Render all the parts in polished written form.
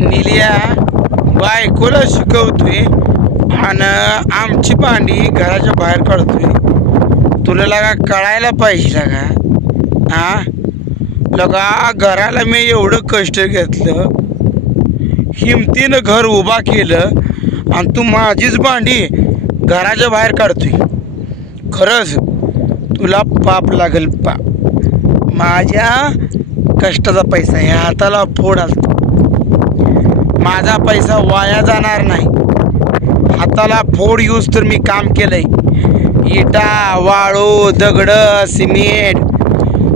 निलिया बायकोला शिकवतोय आणि आमची भांडी घराच्या बाहेर काढतोय। तुला लगा कळायला पाहिजे लगा। हा लगा घराला मी एवढं कष्ट घेतलं, हिमतीनं घर उभा केलं आणि तू माझीच भांडी घराच्या बाहेर काढतोय। खरंच तुला पाप लागेल पाप। माझ्या कष्टाचा पैसा आहे, हाताला फोड आलता। माझा पैसा वाया जाणार नाही। हाताला फोड यूज तर मी काम केलंय। इटा वाळू दगड सिमेंट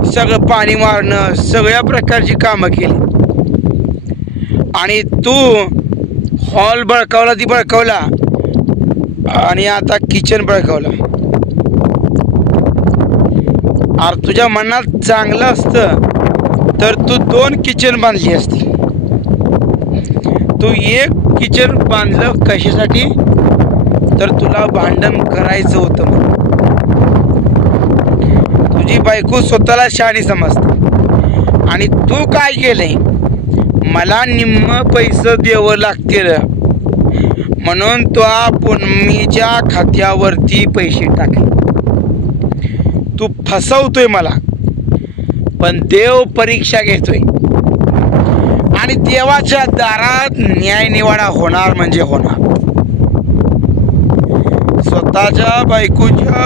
सगळं पाणी मारणं सगळ्या प्रकारची कामं केली। आणि तू हॉल बळकावला ती बळकावला आणि आता किचन बळकावला। अरे तुझ्या मनात चांगलं असतं तर तू 2 किचन बांधली असती। तू 1 किचन बांधलं कशासाठी तर तुला भांडण करायचं होतं म्हणून। तुझी बायको स्वतःला शहाणी समजते आणि तू काय केलंय, मला निम्म पैसे द्यावं लागतील म्हणून तो पुनमीच्या खात्यावरती पैसे टाकले। तू फसवतोय मला, पण देव परीक्षा घेतोय आणि देवाच्या दारात न्याय निवाडा होणार म्हणजे होणार। स्वतःच्या बायकोच्या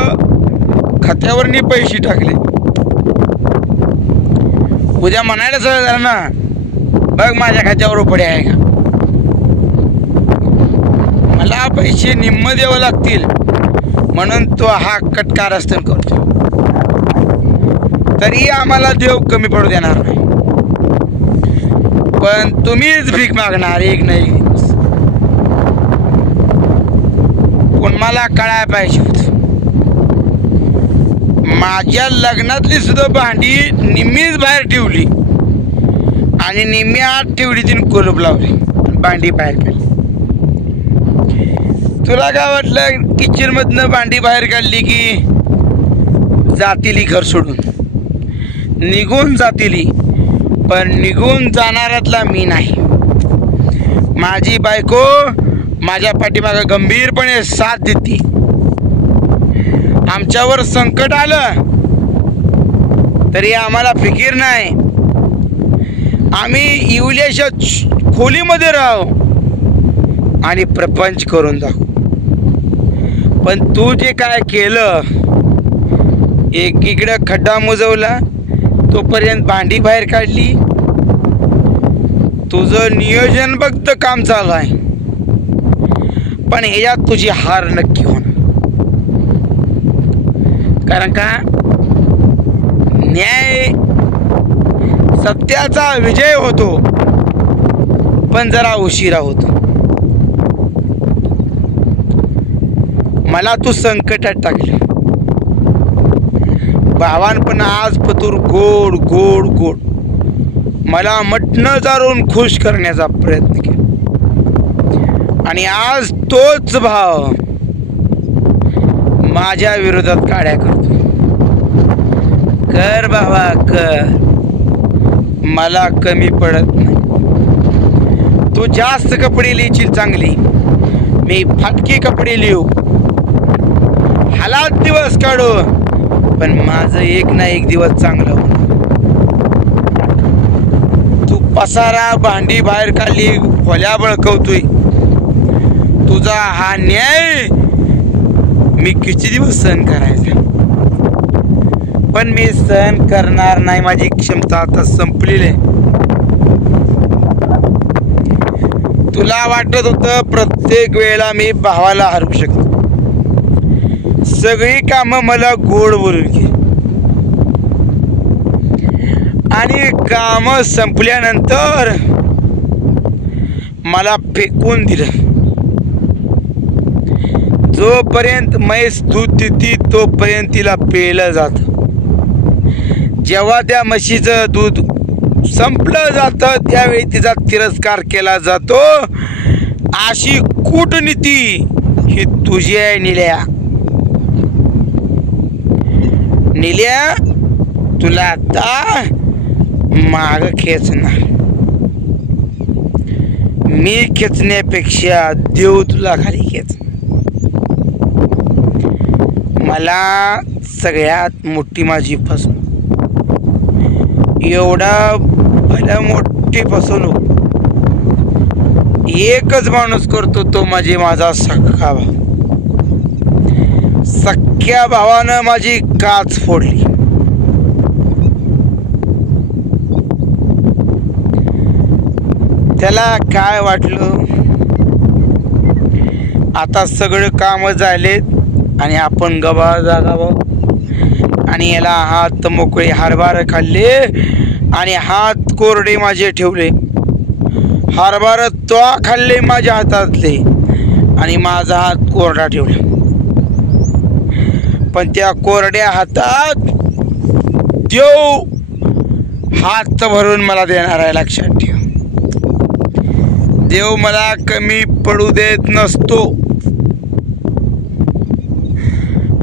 खात्यावरनी पैसे टाकले, उद्या म्हणायला सगळं झालं ना, बघ माझ्या खात्यावर रुपये आहे का, मला पैसे निम्म द्यावं लागतील म्हणून तो हा कटकारस्थान करतो। तरी आम्हाला देव कमी पडू देणार नाही, पण तुम्हीच भीक मागणार एक ना एक दिवस। पण मला कळायला पाहिजे होतं, माझ्या लग्नातली सुद्धा भांडी निम्मीच बाहेर ठेवली आणि निम्मी आत ठेवली, तिने कुलूप लावली, भांडी बाहेर काढली। तुला काय वाटलं किचन मधनं भांडी बाहेर काढली की जातील घर सोडून, निघून जातील, पण निघून जाणाऱ्यातला मी नाही। माझी बायको माझ्या पाठीमागे गंभीरपणे साथ देते। आमच्यावर संकट आलं तरी आम्हाला फिकीर नाही, आम्ही इवल्याच्या खोलीमध्ये राहू आणि प्रपंच करून जाऊ। पण तू जे काय केलं, एकीकडे खड्डा मुजवला तोपर्यंत भांडी बाहेर काढली, तुझं नियोजनबद्ध काम चालू आहे, पण ह्याच्यात तुझी हार नक्की होणार। कारण का न्याय सत्याचा विजय होतो, पण जरा उशिरा होतो। मला तू संकटात टाकले भावान, पण आज पतूर गोड गोड गोड मला मटणं चारून खुश करण्याचा प्रयत्न केला आणि आज तोच भाव माझ्या विरोधात काड्या करतो। कर बाबा कर, मला कमी पडत नाही। तू जास्त कपडे लिहिशील चांगली, मी फाटकी कपडे लिहू, हालात दिवस काढू, पण माझं एक ना एक दिवस चांगलं होणार। तू पसारा भांडी बाहेर काढली, खोल्या बळकवतोय, तुझा हा न्याय मी किती दिवस सहन करायचा, पण मी सहन करणार नाही। माझी क्षमता आता संपलेली आहे। तुला वाटत होतं प्रत्येक वेळेला मी भावाला हरवू शकतो, सगळी कामं मला गोड बोलून घे आणि कामं संपल्यानंतर मला फेकून दिलं। जोपर्यंत म्हैस दूध देती तोपर्यंत तिला पेलं जातं, जेव्हा त्या म्हशीचं दूध संपलं जातं त्यावेळी तिचा तिरस्कार केला जातो। अशी कूटनीती ही तुझी आहे निल्या। निल्या तुला आता माग खेचणार, मी खेचण्यापेक्षा देव तुला खाली खेच. मला सगळ्यात मोठी माझी फसवणूक, एवढा भला मोठी फसवणूक एकच माणूस करतो, तो म्हणजे माझा सख्खा भाऊ. सख्ख्या भावानं माझी काच फोडली. त्याला काय वाटलं, आता सगळं काम झालेत आणि आपण गबा जागावं, आणि याला हात मोकळे हरभरे खाल्ले आणि हात कोरडे माझे ठेवले. हरभरे तो खाल्ले माझ्या हातातले आणि माझा हात कोरडा ठेवला. पण त्या कोरड्या हातात देव हात भरून मला देणार आहे, लक्षात ठेव. देव मला कमी पडू देत नसतो.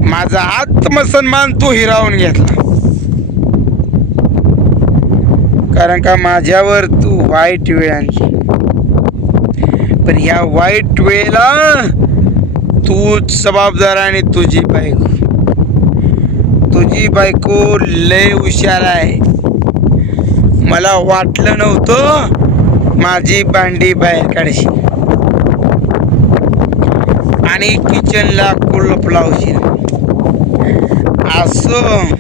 माझा आत्मसन्मान तू हिरावून घेतला, कारण का माझ्यावर तू वाईट वेळ आणली. पण या वाईट वेळेला तूच जबाबदार आणि तुझी बायको लय हुशार आहे. मला वाटलं नव्हतं माझी भांडी बाहेर काढशील आणि किचनला कुलूप लावशील. असं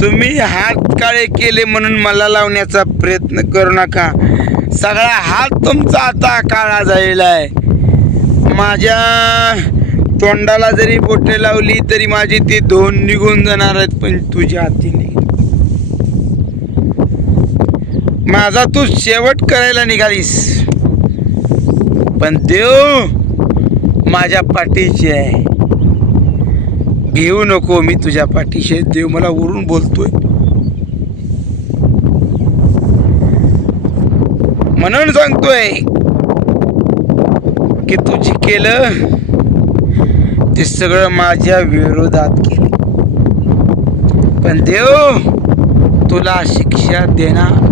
तुम्ही हात काळे केले म्हणून मला लावण्याचा प्रयत्न करू नका. सगळा हात तुमचा आता काळा झालेला आहे. माझ्या तोंडाला जरी बोटे लावली तरी माझी ती धुवून निघून जाणार आहेत, पण तुझ्या हाती नाही. माझा तू शेवट करायला निघालीस, पण देव माझ्या पाठीशी आहे. घेऊ नको, मी तुझ्या पाठीशी. देव मला वरून बोलतोय, म्हणून सांगतोय की तू जे केलं ते सगळं माझ्या विरोधात केलं, पण देव तुला शिक्षा देणार.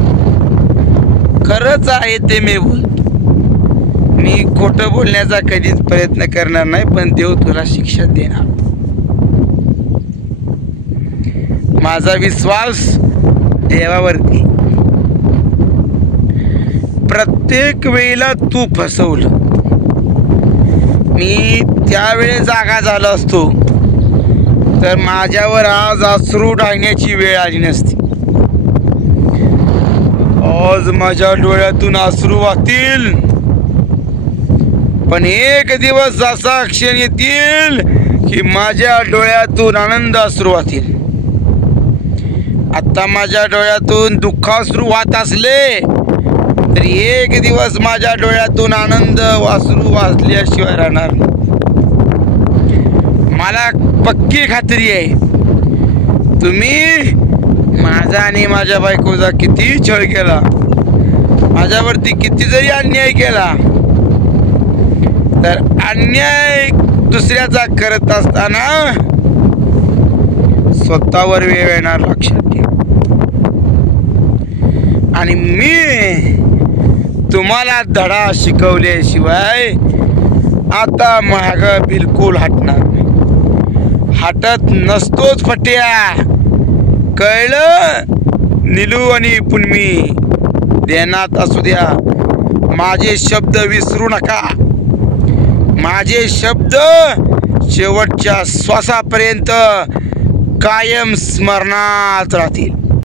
खरंच आहे ते मी बोलतो. मी खोटं बोलण्याचा कधीच प्रयत्न करणार नाही, पण देव तुला शिक्षा देणार. माझा विश्वास देवावरती. प्रत्येक वेळेला तू फसवलं. मी त्यावेळेस जागा झालो असतो तर माझ्यावर आज अश्रू ढाळण्याची वेळ आली नसती. आज माझ्या डोळ्यातून अश्रू वाहतील, पण एक दिवस असा क्षण येतील की माझ्या डोळ्यातून आनंद अश्रू वाहतील. आता माझ्या डोळ्यातून दुःखाश्रू वाहत असले तरी एक दिवस माझ्या डोळ्यातून आनंद अश्रू वाचल्याशिवाय राहणार. मला पक्की खात्री आहे, तुम्ही माझा आणि माझ्या बायकोचा किती छळ केला, माझ्यावरती किती जरी अन्याय केला, तर अन्याय दुसऱ्याचा करत असताना स्वतःवर वेळ येणार, लक्षात ठेवा. आणि मी तुम्हाला धडा शिकवल्याशिवाय आता माग बिलकुल हटणार नाही. हटत नसतोच फट्या, कळलं? निलू आणि पुनमी ध्यानात असू द्या. माझे शब्द विसरू नका. माझे शब्द शेवटच्या श्वासापर्यंत कायम स्मरणात राहतील.